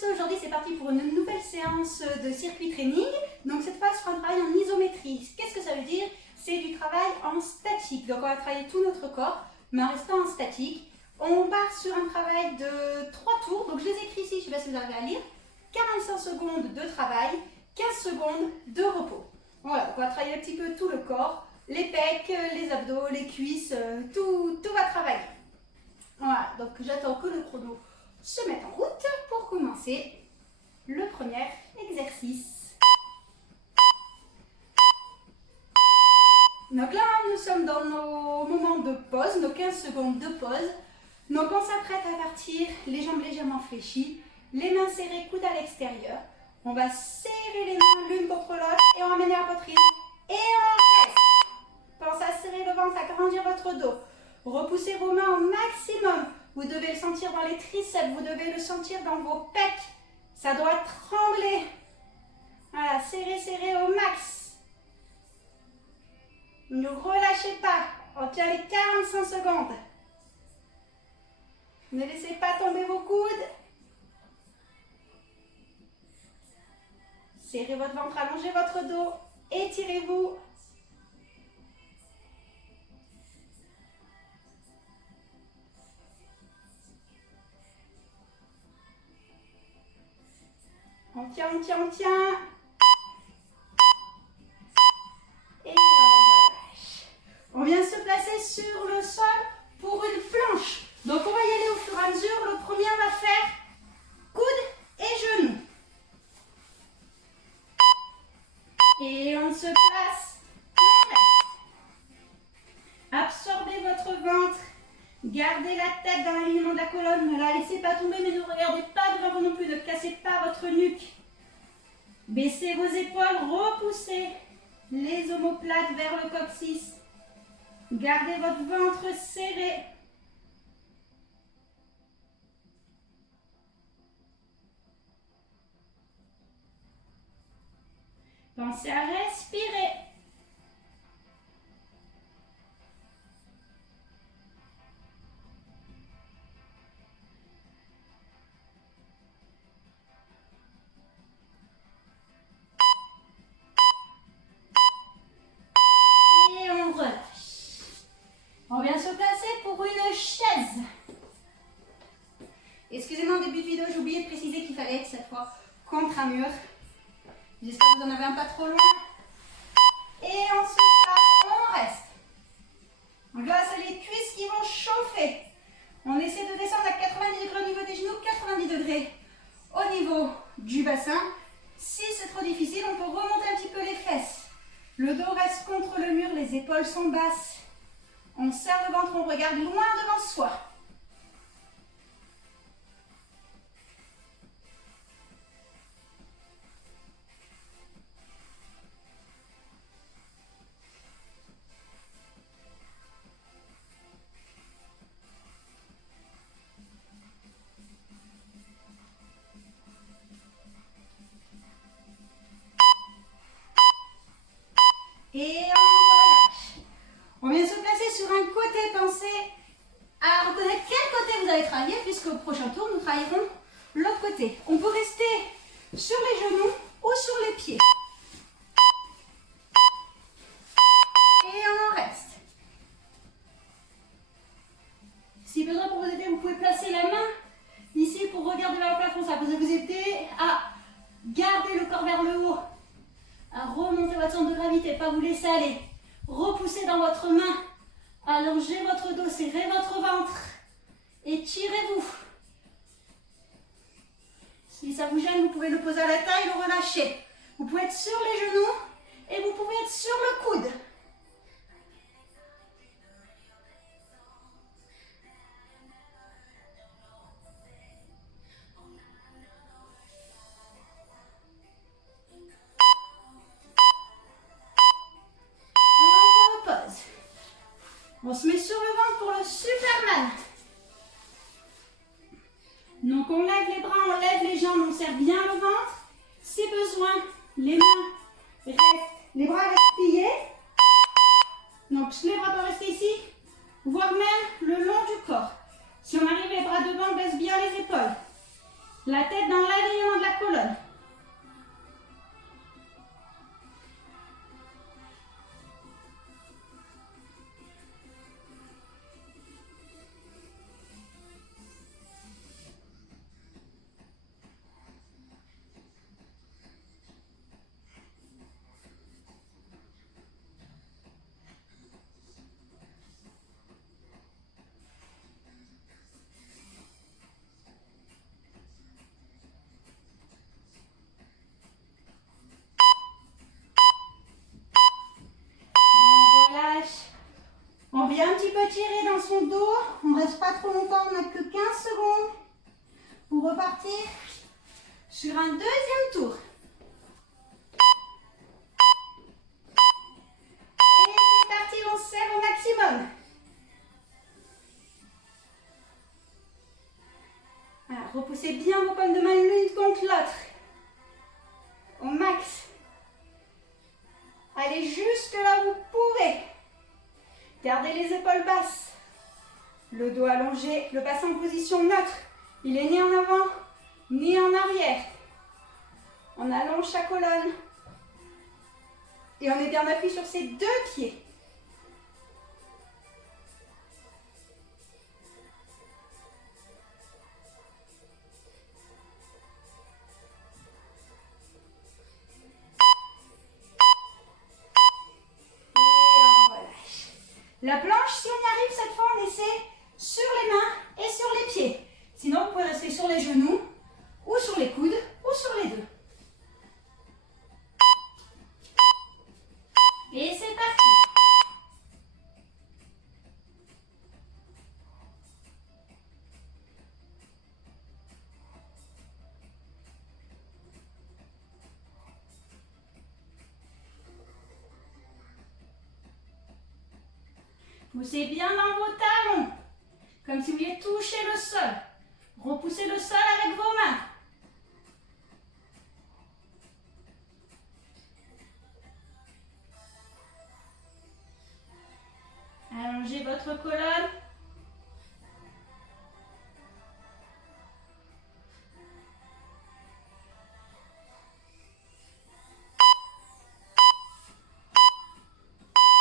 tous, aujourd'hui c'est parti pour une nouvelle séance de circuit training. Donc cette fois sur un travail en isométrie. Qu'est-ce que ça veut dire? C'est du travail en statique. Donc on va travailler tout notre corps, mais en restant en statique. On part sur un travail de 3 tours. Donc je les écris ici, je ne sais pas si vous arrivez à lire. 45 secondes de travail, 15 secondes de repos. Voilà, donc on va travailler un petit peu tout le corps, les pecs, les abdos, les cuisses, tout va travailler. Voilà, donc j'attends que le chrono se mette en route pour commencer le premier exercice. Donc là, nous sommes dans nos moments de pause, nos 15 secondes de pause. Donc on s'apprête à partir, les jambes légèrement fléchies, les mains serrées, coudes à l'extérieur. On va serrer les mains l'une contre l'autre et on va mener la poitrine. Et on reste. Pensez à serrer le ventre, à grandir votre dos. Repoussez vos mains au maximum. Vous devez le sentir dans les triceps, vous devez le sentir dans vos pecs. Ça doit trembler. Voilà, serrez, serrez au max. Ne relâchez pas. On tient les 45 secondes. Ne laissez pas tomber vos coudes. Serrez votre ventre, allongez votre dos. Étirez-vous. On tient, on tient, on tient. Et on relâche. On vient se placer sur le sol pour une planche. Donc on va y aller au fur et à mesure. Le premier, on va faire coude et genoux. Et on se place. On reste. Absorbez votre ventre. Gardez la tête dans l'alignement de la colonne. Ne la laissez pas tomber, mais ne regardez pas devant vous non plus. Ne cassez pas votre nuque. Baissez vos épaules. Repoussez les omoplates vers le coccyx. Gardez votre ventre serré. Pensez à respirer. Et on relâche. On vient se placer pour une chaise. Excusez-moi, en début de vidéo, j'ai oublié de préciser qu'il fallait être cette fois contre un mur. J'espère que vous en avez un pas trop loin. Et on se place, on reste. Donc là, c'est les cuisses qui vont chauffer. On essaie de descendre à 90 degrés au niveau des genoux, 90 degrés au niveau du bassin. Si c'est trop difficile, on peut remonter un petit peu les fesses. Le dos reste contre le mur, les épaules sont basses. On serre le ventre, on regarde loin devant soi. Et on relâche. On vient se placer sur un côté. Pensez à reconnaître quel côté vous allez travailler, puisque au prochain tour, nous travaillerons l'autre côté. On peut rester sur les genoux ou sur les pieds. Et on reste. Si besoin pour vous aider, vous pouvez placer la main ici pour regarder vers le plafond. Ça peut vous aider à garder le corps vers le haut, à remonter votre centre de gravité, pas vous laisser aller. Repoussez dans votre main, allongez votre dos, serrez votre ventre, étirez-vous. Si ça vous gêne, vous pouvez le poser à la taille, le relâcher. Vous pouvez être sur les genoux et vous pouvez être sur le coude. On se met sur le ventre pour le Superman. Donc on lève les bras, on lève les jambes, on serre bien le ventre. Si besoin, les mains restent, les bras restent pliés. Donc les bras peuvent rester ici, voire même le long du corps. Si on arrive les bras devant, on baisse bien les épaules. La tête dans l'alignement de la colonne. On vient un petit peu tirer dans son dos. On ne reste pas trop longtemps, on n'a que 15 secondes pour repartir sur un deuxième tour. Et c'est parti, on serre au maximum. Voilà, repoussez bien vos pommes de main l'une contre l'autre. Au max. Allez jusque là où vous pouvez. Gardez les épaules basses. Le dos allongé, le bassin en position neutre. Il est ni en avant, ni en arrière. On allonge sa colonne. Et on est bien appuyé sur ses deux pieds. La planche, si on y arrive cette fois, on essaie sur les mains et sur les pieds. Sinon, vous pouvez rester sur les genoux, ou sur les coudes, ou sur les deux. Et c'est parti. Poussez bien dans vos talons, comme si vous vouliez toucher le sol. Repoussez le sol avec vos mains. Allongez votre colonne.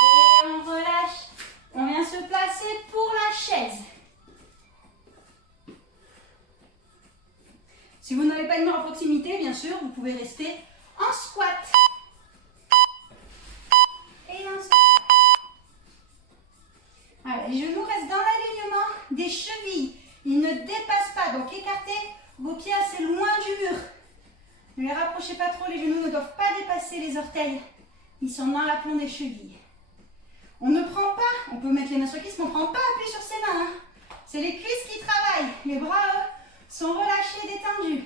Et on relâche. On vient se placer pour la chaise. Si vous n'avez pas de mur à proximité, bien sûr, vous pouvez rester en squat. Et en squat. Voilà, les genoux restent dans l'alignement des chevilles. Ils ne dépassent pas, donc écartez vos pieds assez loin du mur. Ne les rapprochez pas trop, les genoux ne doivent pas dépasser les orteils. Ils sont dans l'aplomb des chevilles. On ne prend pas, on peut mettre les mains sur les cuisses, mais on ne prend pas appui sur ses mains. C'est les cuisses qui travaillent. Les bras, eux, sont relâchés, détendus.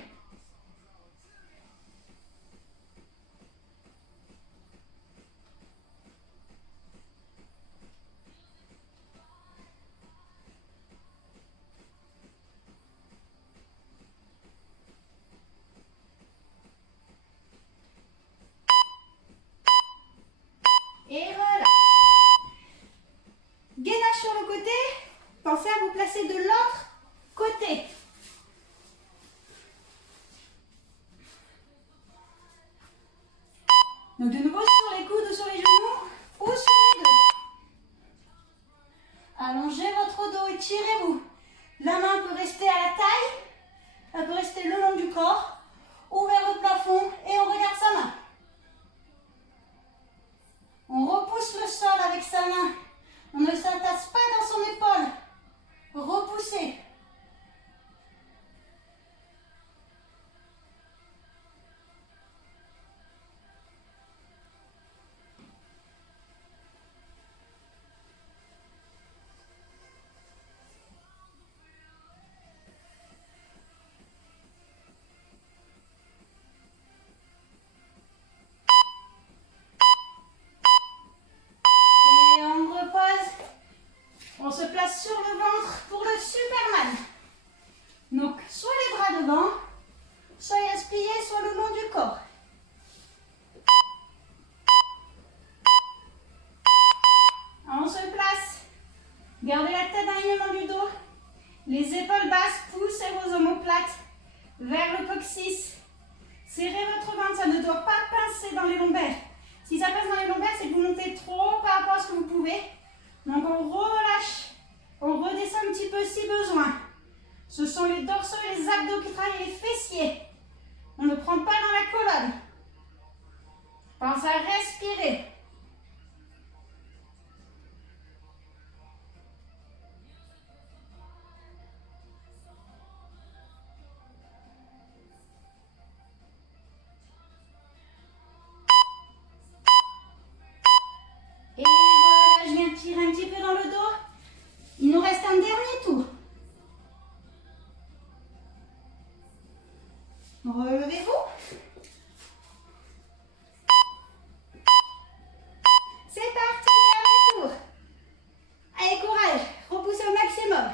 Et relâche. Gainage sur le côté. Pensez à vous placer de l'autre côté. Donc de nouveau sur les coudes ou sur les genoux ou sur les deux. Allongez votre dos, étirez-vous. La main peut rester à la taille, elle peut rester le long du corps ou vers le plafond et on regarde sa main. On repousse le sol avec sa main. On ne s'attache pas dans son épaule. Repoussez. On se place sur le ventre pour le Superman. Donc, soit les bras devant, soit pliés, soit le long du corps. On se place. Gardez la tête dans l'alignement du dos. Les épaules basses, poussez vos omoplates vers coccyx. Serrez votre ventre, ça ne doit pas pincer dans les lombaires. Si ça pince dans les lombaires, c'est que vous montez trop par rapport à ce que vous pouvez. Donc on relâche, on redescend un petit peu si besoin. Ce sont les dorsaux et les abdos qui travaillent, les fessiers. On ne prend pas dans la colonne. Pense à respirer. Et voilà, je viens tirer un petit peu dans le dos. Il nous reste un dernier tour. Relevez-vous. C'est parti, dernier tour. Allez, courage, repoussez au maximum.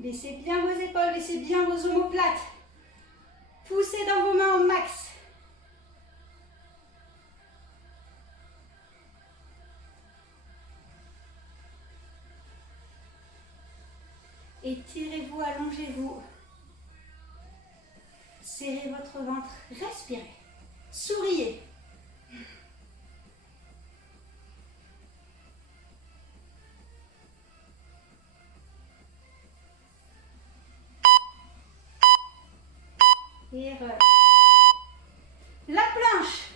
Laissez bien vos épaules, laissez bien vos omoplates. Poussez dans vos mains au max. Étirez-vous, allongez-vous. Serrez votre ventre, respirez. Souriez. Et relâche. La planche.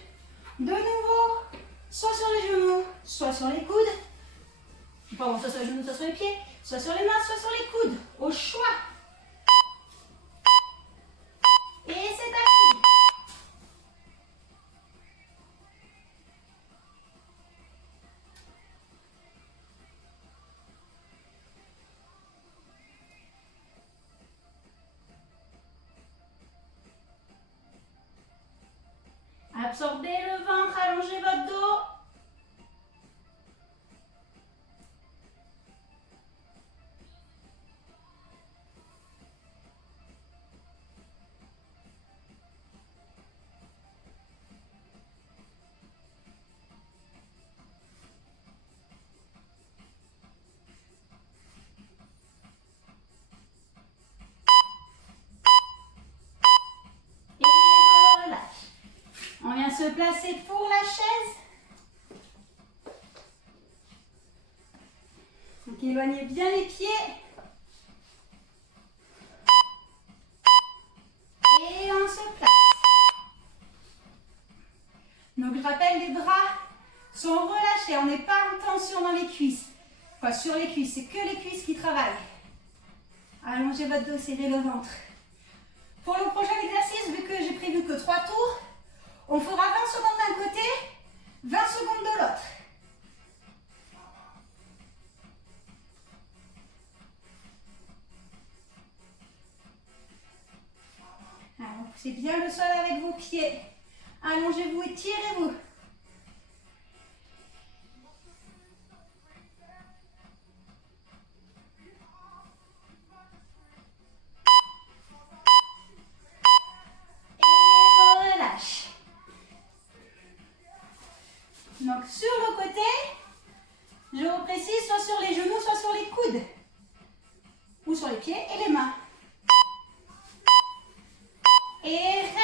De nouveau, soit sur les genoux, soit sur les coudes. Pardon, soit sur les genoux, soit sur les pieds, soit sur les mains, soit sur les coudes. Au choix. Et c'est parti. Absorbez le ventre, allongez votre dos. Et relâche. On vient se placer pour la chaise. Donc éloignez bien les pieds. Et on se place. Donc je rappelle, les bras sont relâchés. On n'est pas en tension dans les cuisses. Enfin, sur les cuisses, c'est que les cuisses qui travaillent. Allongez votre dos, serrez le ventre. Pour le prochain exercice, vu que j'ai prévu que 3 tours, on fera 20 secondes d'un côté, 20 secondes de l'autre. Alors, poussez bien le sol avec vos pieds. Allongez-vous et tirez-vous. Et relâche. Donc sur le côté, je vous précise, soit sur les genoux, soit sur les coudes. Ou sur les pieds et les mains. Et reste.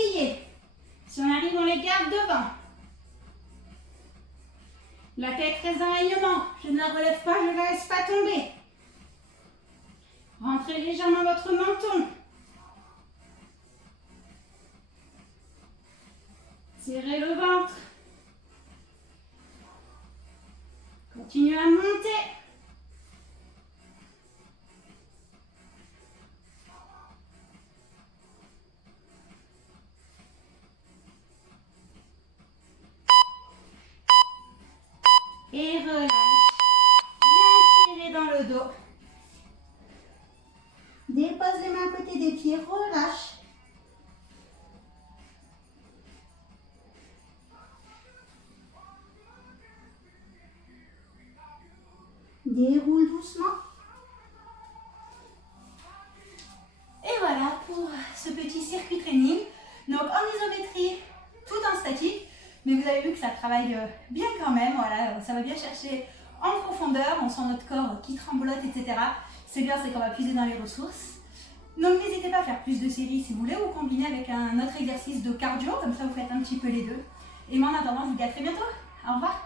pliés. Si on arrive, on les garde devant. La tête reste en alignement. Je ne la relève pas, je ne la laisse pas tomber. Rentrez légèrement votre menton. Serrez le ventre. Continuez à monter. Et relâche. Bien tirer dans le dos. Dépose les mains à côté des pieds, relâche. Déroule doucement. Et voilà pour ce petit circuit training. Donc en isométrie, tout en statique. Mais vous avez vu que ça travaille bien quand même. Voilà, ça va bien chercher en profondeur. On sent notre corps qui tremblote, etc. C'est bien, c'est qu'on va puiser dans les ressources. Donc n'hésitez pas à faire plus de séries si vous voulez, ou combiner avec un autre exercice de cardio. Comme ça, vous faites un petit peu les deux. Et moi, en attendant, je vous dis à très bientôt. Au revoir.